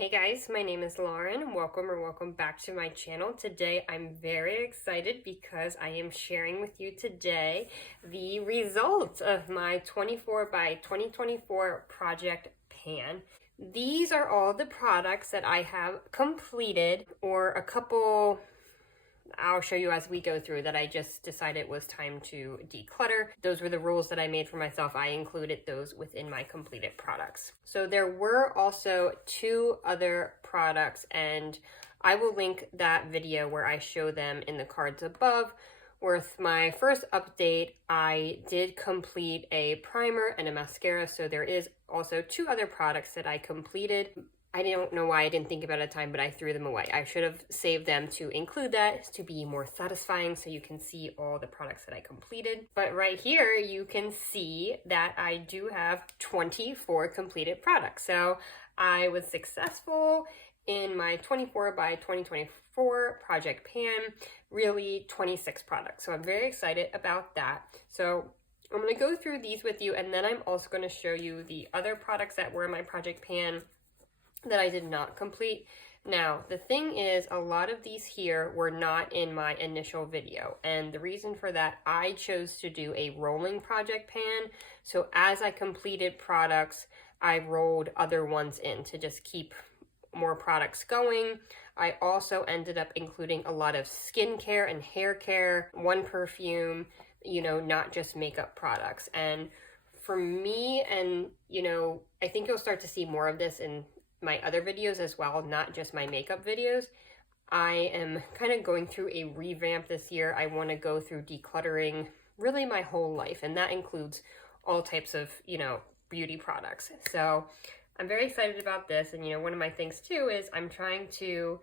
Hey guys, my name is Lauren. Welcome back to my channel. Today I'm very excited because I am sharing with you today the results of my 24 by 2024 project pan. These are all the products that I have completed, or a couple I'll show you as we go through that I just decided it was time to declutter. Those were the rules that I made for myself. I included those within my completed products. So there were also two other products, and I will link that video where I show them in the cards above. With my first update, I did complete a primer and a mascara, so there is also two other products that I completed. I don't know why I didn't think about it at the time, but I threw them away. I should have saved them to include that to be more satisfying so you can see all the products that I completed. But right here, you can see that I do have 24 completed products. So I was successful in my 24 by 2024 project pan, really 26 products. So I'm very excited about that. So I'm going to go through these with you, and then I'm also going to show you the other products that were in my project pan that I did not complete. Now, the thing is, a lot of these here were not in my initial video, and the reason for that, I chose to do a rolling project pan. So as I completed products, I rolled other ones in to just keep more products going. I also ended up including a lot of skincare and hair care, one perfume, not just makeup products. And for me, and I think you'll start to see more of this in my other videos as well, not just my makeup videos. I am kind of going through a revamp this year. I want to go through decluttering really my whole life, and that includes all types of, beauty products. So I'm very excited about this. And, one of my things too is I'm trying to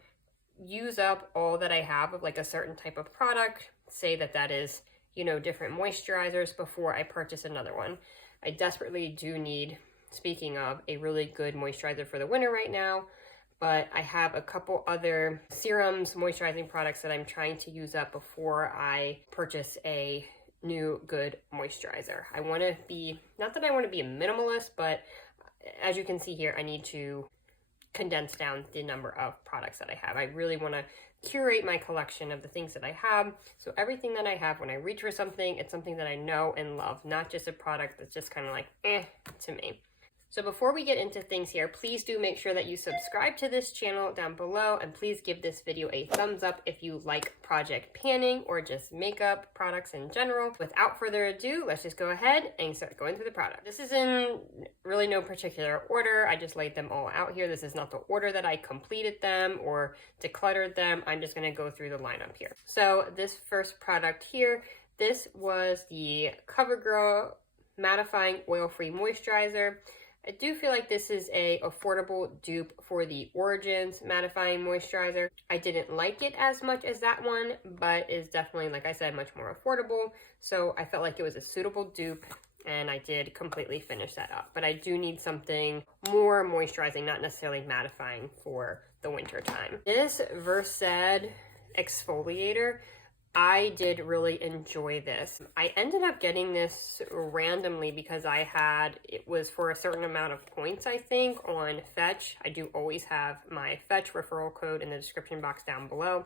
use up all that I have of like a certain type of product, say that is, different moisturizers before I purchase another one. I desperately do need, speaking of, a really good moisturizer for the winter right now, but I have a couple other serums, moisturizing products that I'm trying to use up before I purchase a new good moisturizer. I want to be, not that I want to be a minimalist, but as you can see here, I need to condense down the number of products that I have. I really want to curate my collection of the things that I have. So everything that I have, when I reach for something, it's something that I know and love, not just a product that's just kind of like, to me. So before we get into things here, please do make sure that you subscribe to this channel down below, and please give this video a thumbs up if you like project panning or just makeup products in general. Without further ado, let's just go ahead and start going through the product. This is in really no particular order. I just laid them all out here. This is not the order that I completed them or decluttered them. I'm just going to go through the lineup here. So this first product here, this was the CoverGirl Mattifying Oil-Free Moisturizer. I do feel like this is a affordable dupe for the Origins Mattifying Moisturizer. I didn't like it as much as that one, but is definitely, like I said, much more affordable. So I felt like it was a suitable dupe, and I did completely finish that up. But I do need something more moisturizing, not necessarily mattifying for the winter time. This Versed Exfoliator, I did really enjoy this. I ended up getting this randomly because it was for a certain amount of points, I think, on Fetch. I do always have my Fetch referral code in the description box down below.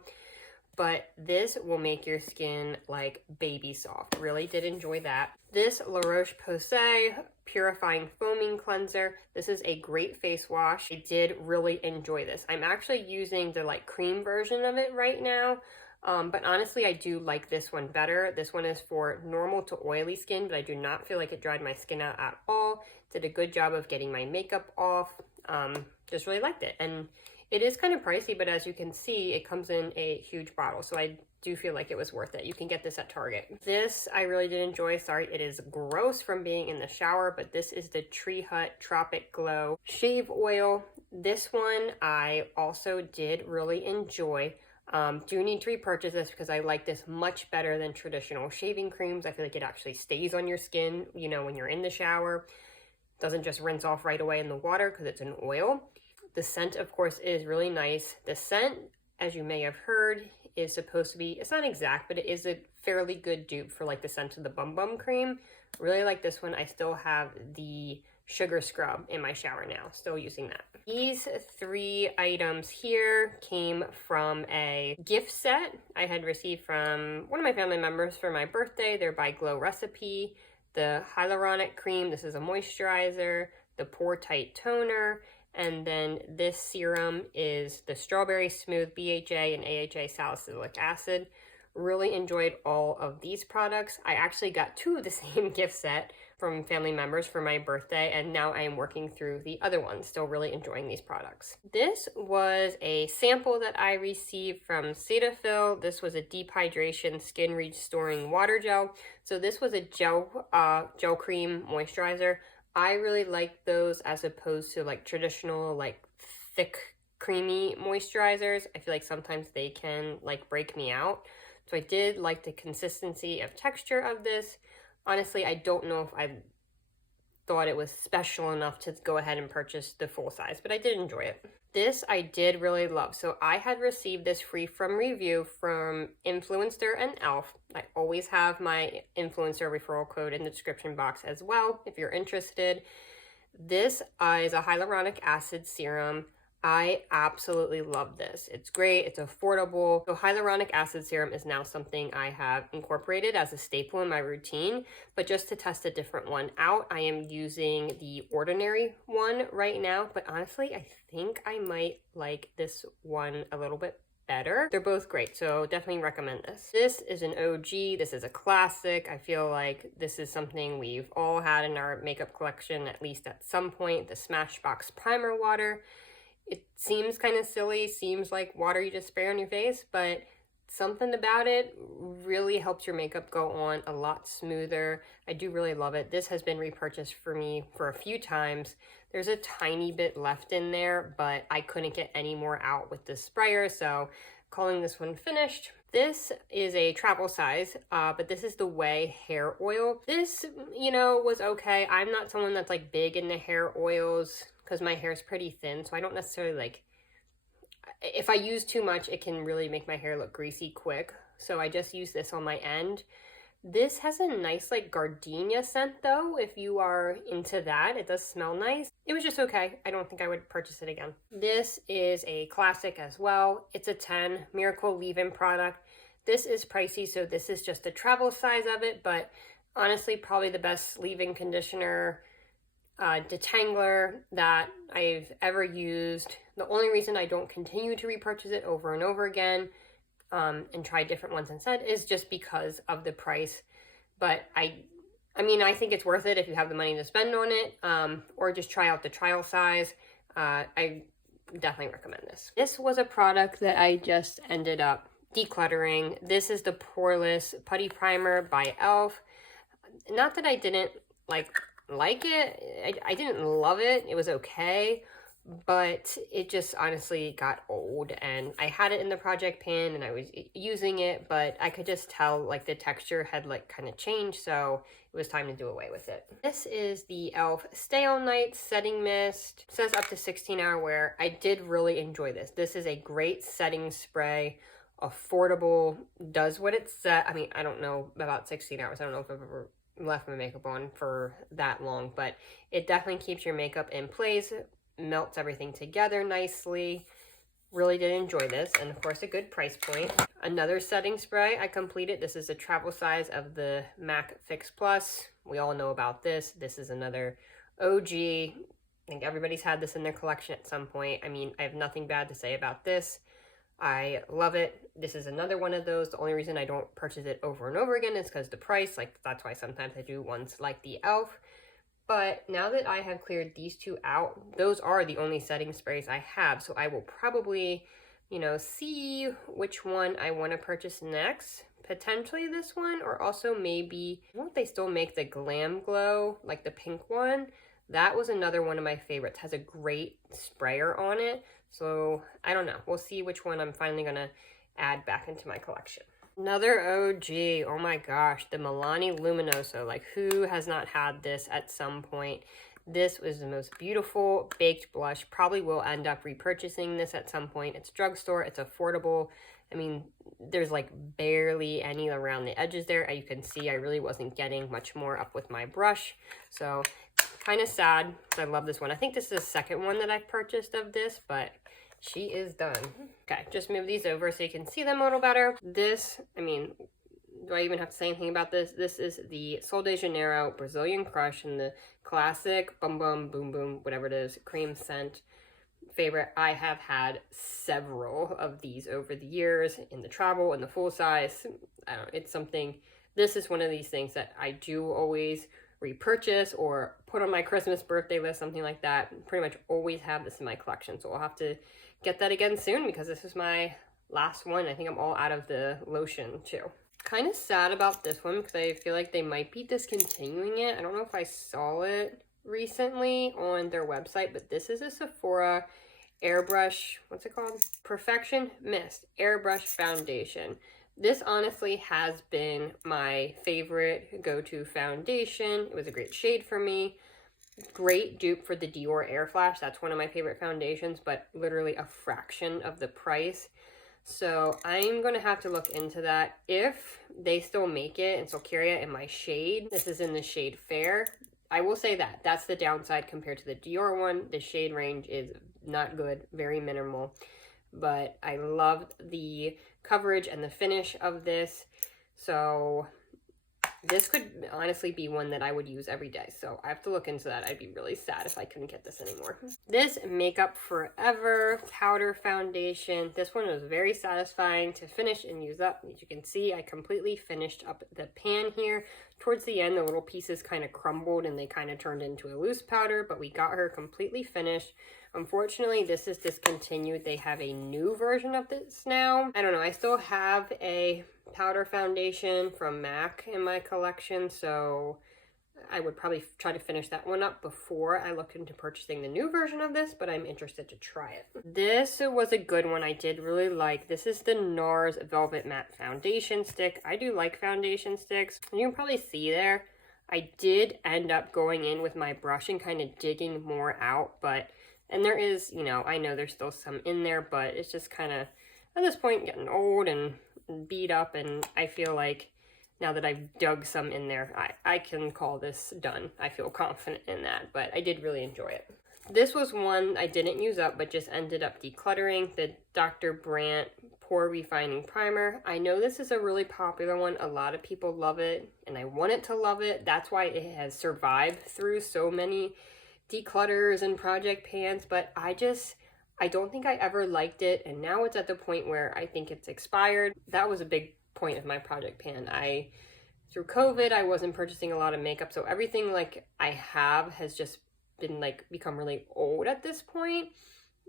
But this will make your skin like baby soft. Really did enjoy that. This La Roche-Posay Purifying Foaming Cleanser. This is a great face wash. I did really enjoy this. I'm actually using the cream version of it right now. But honestly, I do like this one better. This one is for normal to oily skin, but I do not feel like it dried my skin out at all. Did a good job of getting my makeup off. Just really liked it. And it is kind of pricey, but as you can see, it comes in a huge bottle. So I do feel like it was worth it. You can get this at Target. This I really did enjoy. Sorry, it is gross from being in the shower, but this is the Tree Hut Tropic Glow Shave Oil. This one I also did really enjoy. Do need to repurchase this because I like this much better than traditional shaving creams. I feel like it actually stays on your skin, when you're in the shower. Doesn't just rinse off right away in the water because it's an oil. The scent, of course, is really nice. The scent, as you may have heard, is supposed to be, it's not exact, but it is a fairly good dupe for the scent of the Bum Bum cream. Really like this one. I still have the sugar scrub in my shower now, still using that. These 3 items here came from a gift set I had received from one of my family members for my birthday. They're by Glow Recipe. The hyaluronic cream, this is a moisturizer, the Pore Tight toner, and then this serum is the Strawberry Smooth BHA and AHA salicylic acid. Really enjoyed all of these products. I actually got 2 of the same gift set from family members for my birthday, and now I am working through the other ones. Still really enjoying these products. This was a sample that I received from Cetaphil. This was a deep hydration skin restoring water gel. So this was a gel cream moisturizer. I really like those as opposed to like traditional like thick creamy moisturizers. I feel like sometimes they can like break me out. So I did like the consistency of texture of this. Honestly, I don't know if I thought it was special enough to go ahead and purchase the full size, but I did enjoy it. This I did really love. So I had received this free from review from Influencer and e.l.f. I always have my influencer referral code in the description box as well if you're interested. This is a hyaluronic acid serum. I absolutely love this. It's great. It's affordable. So hyaluronic acid serum is now something I have incorporated as a staple in my routine, but just to test a different one out, I am using the ordinary one right now, but honestly, I think I might like this one a little bit better. They're both great, so definitely recommend this. This is an OG. This is a classic. I feel like this is something we've all had in our makeup collection at least at some point, the Smashbox Primer Water. It seems kind of silly, seems like water you just spray on your face, but something about it really helps your makeup go on a lot smoother. I do really love it. This has been repurchased for me for a few times. There's a tiny bit left in there, but I couldn't get any more out with this sprayer, so calling this one finished. This is a travel size, but this is the Way hair oil. This, was okay. I'm not someone that's like big into hair oils because my hair is pretty thin, so I don't necessarily like, if I use too much, it can really make my hair look greasy quick. So I just use this on my end. This has a nice like gardenia scent though, if you are into that. It does smell nice. It was just okay. I don't think I would purchase it again. This is a classic as well. It's a 10 Miracle Leave-In product. This is pricey, so this is just the travel size of it, but honestly, probably the best leave-in conditioner detangler that I've ever used. The only reason I don't continue to repurchase it over and over again and try different ones instead is just because of the price. But I mean, I think it's worth it if you have the money to spend on it, or just try out the trial size. I definitely recommend this. This was a product that I just ended up decluttering. This is the Poreless Putty Primer by e.l.f. Not that I didn't like it. I didn't love it. It was okay, but it just honestly got old, and I had it in the project pan and I was using it, but I could just tell like the texture had like kind of changed, so it was time to do away with it. This is the e.l.f. Stay All Night Setting Mist. It says up to 16-hour wear. I did really enjoy this. This is a great setting spray, affordable, does what it said. I mean, I don't know about 16 hours. I don't know if I've ever left my makeup on for that long, but it definitely keeps your makeup in place, melts everything together nicely. Really did enjoy this, and of course a good price point. Another setting spray I completed. This is a travel size of the MAC Fix Plus. We all know about this. This is another OG. I think everybody's had this in their collection at some point. I mean, I have nothing bad to say about this. I love it. This is another one of those. The only reason I don't purchase it over and over again is because the price. Like, that's why sometimes I do ones like the e.l.f. But now that I have cleared these 2 out, those are the only setting sprays I have. So I will probably, see which one I want to purchase next. Potentially this one, or also maybe, won't they still make the Glam Glow, like the pink one? That was another one of my favorites. Has a great sprayer on it. So I don't know. We'll see which one I'm finally going to add back into my collection. Another OG. Oh my gosh. The Milani Luminoso. Like, who has not had this at some point? This was the most beautiful baked blush. Probably will end up repurchasing this at some point. It's drugstore. It's affordable. I mean, there's like barely any around the edges there. As you can see, I really wasn't getting much more up with my brush. So Kind of sad. I love this one. I think this is the second one that I've purchased of this, but she is done. Okay, just move these over so you can see them a little better. This, I mean, do I even have to say anything about this? This is the Sol de Janeiro Brazilian Crush in the classic Bum Bum Boom Boom, whatever it is, cream scent. Favorite. I have had several of these over the years in the travel and the full size. I don't know, it's something, this is one of these things that I do always repurchase or put on my Christmas birthday list, something like that. Pretty much always have this in my collection, so I'll have to get that again soon because this is my last one. I think I'm all out of the lotion too. Kind of sad about this one because I feel like they might be discontinuing it. I don't know if I saw it recently on their website, but this is a Sephora airbrush, what's it called? Perfection Mist Airbrush Foundation. This honestly has been my favorite go-to foundation. It was a great shade for me. Great dupe for the Dior Air Flash. That's one of my favorite foundations, but literally a fraction of the price. So I'm going to have to look into that. If they still make it and still carry it in my shade, this is in the shade Fair. I will say that that's the downside compared to the Dior one. The shade range is not good, very minimal, but I love the coverage and the finish of this. So this could honestly be one that I would use every day. So I have to look into that. I'd be really sad if I couldn't get this anymore. This Makeup Forever powder foundation. This one was very satisfying to finish and use up. As you can see, I completely finished up the pan here. Towards the end, the little pieces kind of crumbled and they kind of turned into a loose powder, but we got her completely finished. Unfortunately, this is discontinued. They have a new version of this now. I don't know. I still have a powder foundation from MAC in my collection, so I would probably try to finish that one up before I look into purchasing the new version of this, but I'm interested to try it. This was a good one I did really like. This is the NARS Velvet Matte Foundation Stick. I do like foundation sticks. You can probably see there, I did end up going in with my brush and kind of digging more out, and there is, you know, I know there's still some in there, but it's just kind of, at this point, getting old and beat up, and I feel like now that I've dug some in there, I can call this done. I feel confident in that, but I did really enjoy it. This was one I didn't use up, but just ended up decluttering, the Dr. Brandt Pore Refining Primer. I know this is a really popular one. A lot of people love it, and I want it to love it. That's why it has survived through so many declutters and project pans, but I don't think I ever liked it, and now it's at the point where I think it's expired. That was a big point of my project pan. Through COVID, I wasn't purchasing a lot of makeup, so everything like I have has just been like become really old at this point,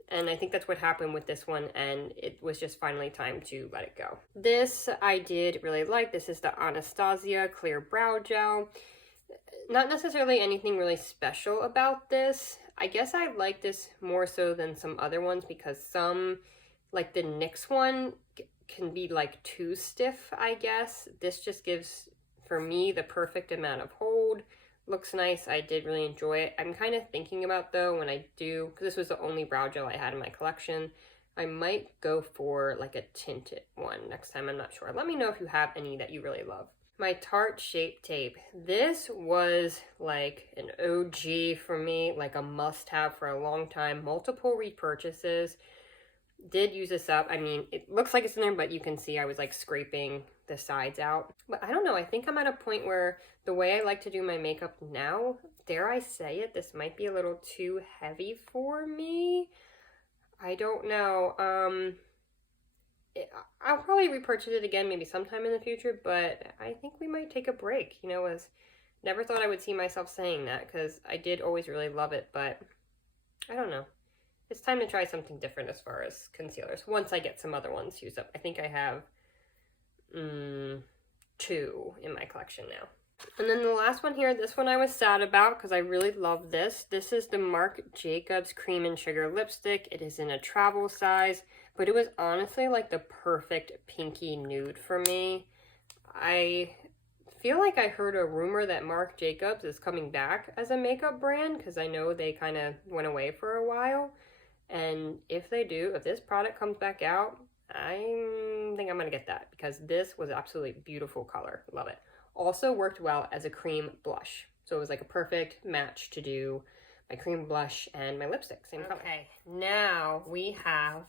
and I think that's what happened with this one, and it was just finally time to let it go. This I did really like. This is the Anastasia Clear Brow Gel. Not necessarily anything really special about this. I guess I like this more so than some other ones because some, like the NYX one, can be like too stiff, I guess. This just gives, for me, the perfect amount of hold. Looks nice. I did really enjoy it. I'm kind of thinking about, though, when I do, because this was the only brow gel I had in my collection, I might go for like a tinted one next time. I'm not sure. Let me know if you have any that you really love. My Tarte Shape Tape. This was like an OG for me, like a must-have for a long time. Multiple repurchases. Did use this up. I mean, it looks like it's in there, but you can see I was like scraping the sides out. But I don't know. I think I'm at a point where the way I like to do my makeup now, dare I say it, this might be a little too heavy for me. I don't know. I'll probably repurchase it again maybe sometime in the future, but I think we might take a break. You know, never thought I would see myself saying that because I did always really love it, but I don't know. It's time to try something different as far as concealers. Once I get some other ones used up. I think I have 2 in my collection now. And then the last one here, this one I was sad about because I really love this. This is the Marc Jacobs Cream and Sugar Lipstick. It is in a travel size, but it was honestly like the perfect pinky nude for me. I feel like I heard a rumor that Marc Jacobs is coming back as a makeup brand because I know they kind of went away for a while. And if they do, if this product comes back out, I think I'm going to get that because this was absolutely beautiful color. Love it. Also worked well as a cream blush. So it was like a perfect match to do my cream blush and my lipstick, same color. Okay, now we have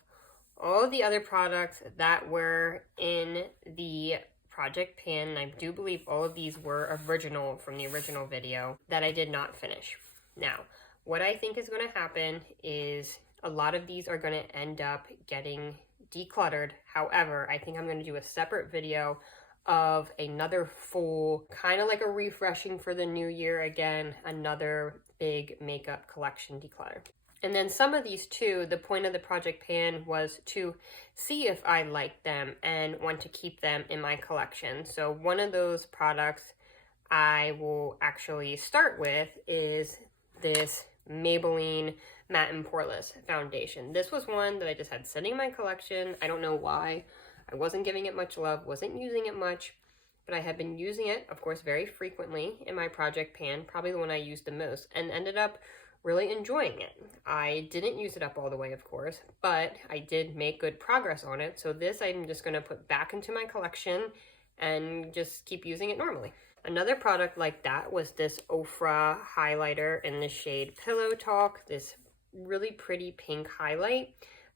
all of the other products that were in the project pan, and I do believe all of these were original from the original video that I did not finish. Now, what I think is going to happen is a lot of these are going to end up getting decluttered. However, I think I'm going to do a separate video of another full, kind of like a refreshing for the new year again, another big makeup collection declutter. And then some of these too, the point of the project pan was to see if I liked them and want to keep them in my collection. So one of those products I will actually start with is this Maybelline Matte and Poreless foundation. This was one that I just had sitting in my collection. I don't know why. I wasn't giving it much love, wasn't using it much, but I had been using it, of course, very frequently in my project pan, probably the one I used the most, and ended up really enjoying it. I didn't use it up all the way, of course, but I did make good progress on it. So this I'm just going to put back into my collection and just keep using it normally. Another product like that was this Ofra highlighter in the shade Pillow Talk, this really pretty pink highlight.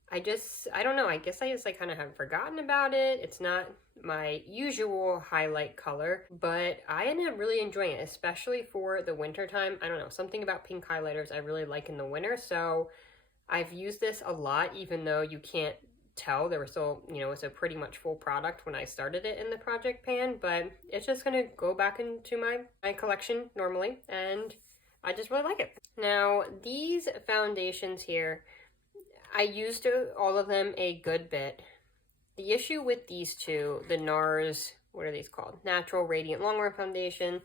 I don't know, I guess I just kind of have forgotten about it. It's not my usual highlight color, but I ended up really enjoying it, especially for the winter time. I don't know, something about pink highlighters I really like in the winter, so I've used this a lot, even though you can't tell. There was still, it's a pretty much full product when I started it in the project pan, but it's just gonna go back into my collection normally, and I just really like it. Now, these foundations here, I used all of them a good bit. The issue with these two, the NARS, what are these called? Natural Radiant Longwear Foundation.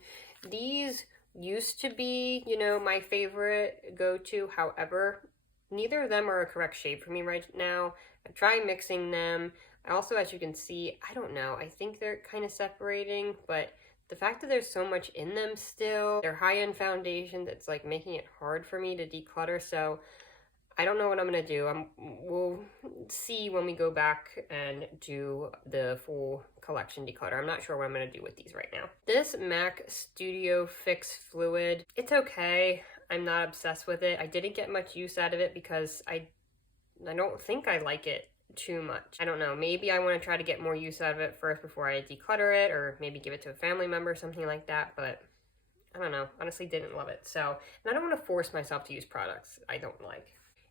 These used to be, my favorite go-to. However, neither of them are a correct shade for me right now. I tried mixing them. I also, as you can see, I don't know. I think they're kind of separating, but the fact that there's so much in them still, they're high-end foundations, it's like making it hard for me to declutter. So I don't know what I'm going to do. We'll see when we go back and do the full collection declutter. I'm not sure what I'm going to do with these right now. This MAC Studio Fix Fluid, it's okay. I'm not obsessed with it. I didn't get much use out of it because I don't think I like it too much. I don't know. Maybe I want to try to get more use out of it first before I declutter it, or maybe give it to a family member or something like that, but I don't know. Honestly, didn't love it. So, and I don't want to force myself to use products I don't like.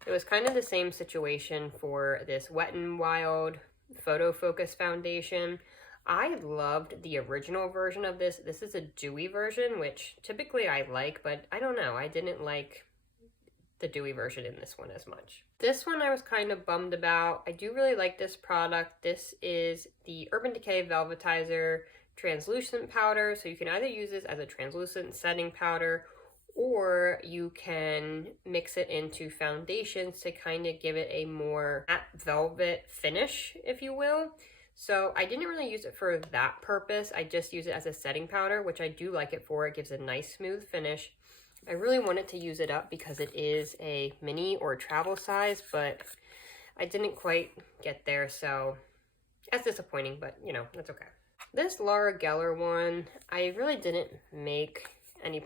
It was kind of the same situation for this Wet n Wild Photo Focus foundation. I loved the original version of this. This is a dewy version, which typically I like, but I don't know. I didn't like the dewy version in this one as much. This one I was kind of bummed about. I do really like this product. This is the Urban Decay Velvetizer Translucent Powder. So you can either use this as a translucent setting powder, or you can mix it into foundations to kind of give it a more matte velvet finish, if you will. So I didn't really use it for that purpose. I just use it as a setting powder, which I do like it for. It gives a nice smooth finish. I really wanted to use it up because it is a mini or travel size, but I didn't quite get there, so that's disappointing, but that's okay. This Laura Geller one, I really didn't make any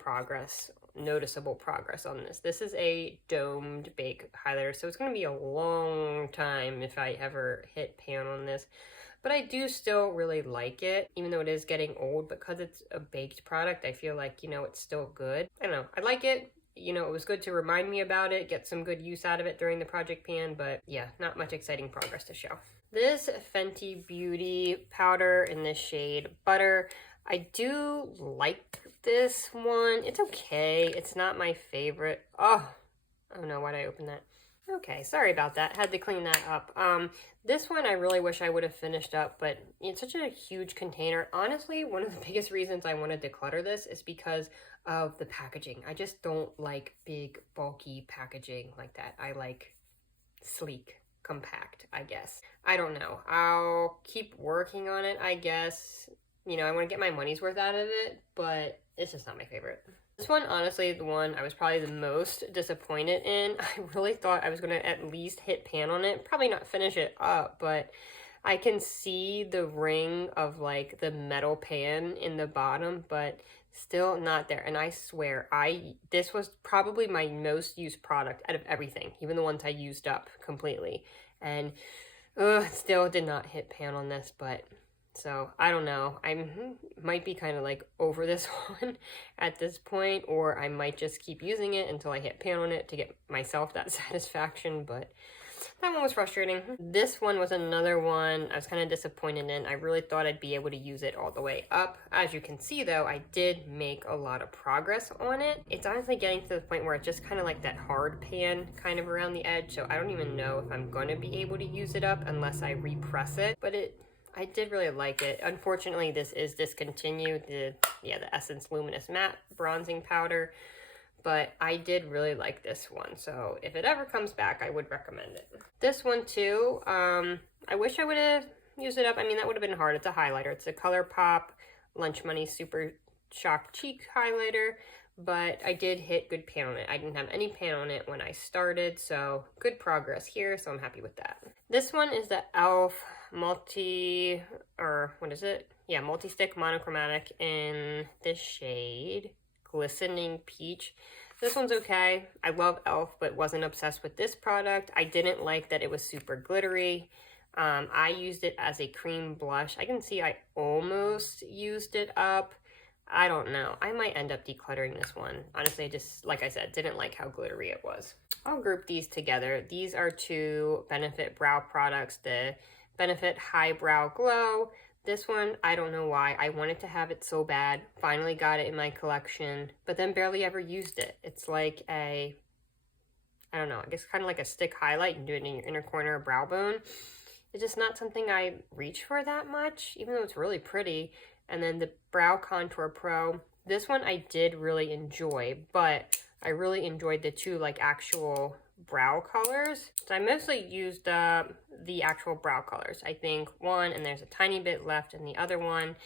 noticeable progress on this. This is a domed bake highlighter, so it's going to be a long time if I ever hit pan on this. But I do still really like it, even though it is getting old, because it's a baked product, I feel like, it's still good. I don't know, I like it. It was good to remind me about it, get some good use out of it during the project pan, but yeah, not much exciting progress to show. This Fenty Beauty powder in the shade Butter, I do like this one. It's okay. It's not my favorite. Oh no, why'd I open that? Okay, sorry about that. Had to clean that up. This one I really wish I would have finished up, but it's such a huge container. Honestly, one of the biggest reasons I wanted to declutter this is because of the packaging. I just don't like big, bulky packaging like that. I like sleek, compact, I guess. I don't know. I'll keep working on it, I guess. I want to get my money's worth out of it, but it's just not my favorite. This one, honestly, the one I was probably the most disappointed in. I really thought I was going to at least hit pan on it. Probably not finish it up, but I can see the ring of the metal pan in the bottom, but Still not there. And I swear, this was probably my most used product out of everything, even the ones I used up completely. And still did not hit pan on this, but so I don't know. I might be kind of like over this one at this point, or I might just keep using it until I hit pan on it to get myself that satisfaction, but that one was frustrating. This one was another one I was kind of disappointed in. I really thought I'd be able to use it all the way up. As you can see though, I did make a lot of progress on it. It's honestly getting to the point where it's just kind of like that hard pan kind of around the edge, so I don't even know if I'm going to be able to use it up unless I repress it, but I did really like it. Unfortunately, this is discontinued, the Essence Luminous Matte Bronzing Powder, but I did really like this one, so if it ever comes back, I would recommend it. This one too, I wish I would have used it up. I mean, that would have been hard. It's a highlighter. It's a ColourPop Lunch Money Super Shock Cheek Highlighter, but I did hit good pan on it. I didn't have any pan on it when I started, so good progress here, so I'm happy with that. This one is the e.l.f. Multi-Stick Monochromatic in this shade Glistening Peach. This one's okay. I love e.l.f. but wasn't obsessed with this product. I didn't like that it was super glittery. I used it as a cream blush. I can see I almost used it up. I don't know. I might end up decluttering this one. Honestly, I just, like I said, didn't like how glittery it was. I'll group these together. These are two Benefit brow products. The Benefit High Brow Glow. This one, I don't know why. I wanted to have it so bad. Finally got it in my collection, but then barely ever used it. It's like I don't know, I guess kind of like a stick highlight. You can do it in your inner corner of brow bone. It's just not something I reach for that much, even though it's really pretty. And then the Brow Contour Pro. This one I did really enjoy, but I really enjoyed the two like actual brow colors. So I mostly used the actual brow colors. I think one, and there's a tiny bit left in the other one.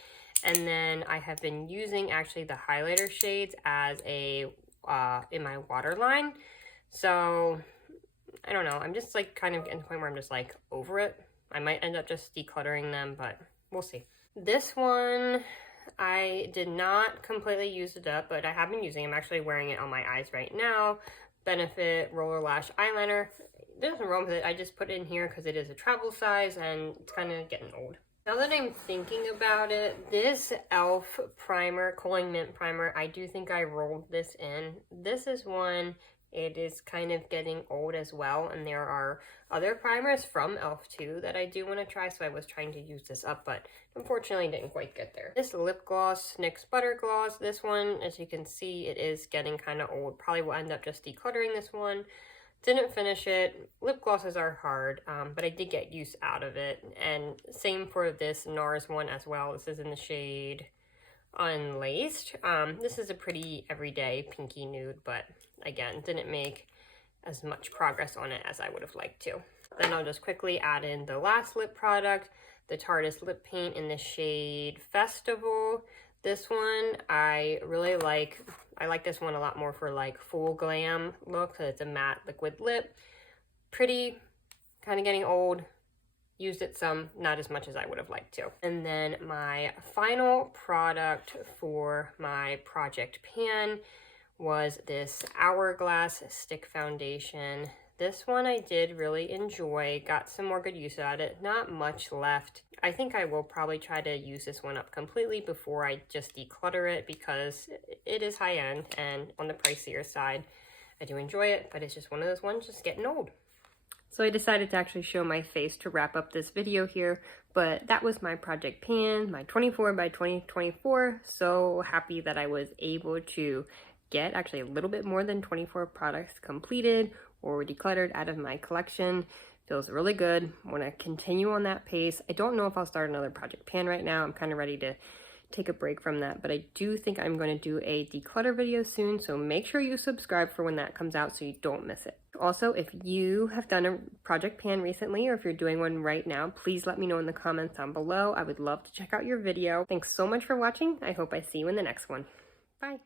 And then I have been using actually the highlighter shades as a in my waterline. So I don't know. I'm just like kind of getting to the point where I'm just like over it. I might end up just decluttering them, but we'll see. This one, I did not completely use it up, but I have been using it. I'm actually wearing it on my eyes right now. Benefit Roller Lash Eyeliner. There's nothing wrong with it. I just put it in here because it is a travel size and it's kind of getting old. Now that I'm thinking about it, this e.l.f. primer, Cooling Mint Primer, I do think I rolled this in. This is one, it is kind of getting old as well, and there are other primers from e.l.f. too that I do want to try, so I was trying to use this up, but unfortunately didn't quite get there. This lip gloss, NYX Butter Gloss, this one, as you can see, it is getting kind of old. Probably will end up just decluttering this one. Didn't finish it. Lip glosses are hard, but I did get use out of it. And same for this NARS one as well. This is in the shade Unlaced. This is a pretty everyday pinky nude, but again, didn't make as much progress on it as I would have liked to. Then I'll just quickly add in the last lip product, the Tarteist Lip Paint in the shade Festival. This one I really like. I like this one a lot more for like full glam look, so it's a matte liquid lip. Pretty, kind of getting old. Used it some, not as much as I would have liked to. And then my final product for my project pan was this Hourglass Stick Foundation. This one I did really enjoy, got some more good use out of it, not much left. I think I will probably try to use this one up completely before I just declutter it because it is high end and on the pricier side. I do enjoy it, but it's just one of those ones just getting old. So I decided to actually show my face to wrap up this video here, but that was my project pan, my 24 by 2024. So happy that I was able to get actually a little bit more than 24 products completed or decluttered out of my collection. Feels really good. Want to continue on that pace. I don't know if I'll start another project pan right now. I'm kind of ready to take a break from that, but I do think I'm going to do a declutter video soon, so make sure you subscribe for when that comes out so you don't miss it. Also, if you have done a project pan recently or if you're doing one right now, please let me know in the comments down below. I would love to check out your video. Thanks so much for watching. I hope I see you in the next one. Bye.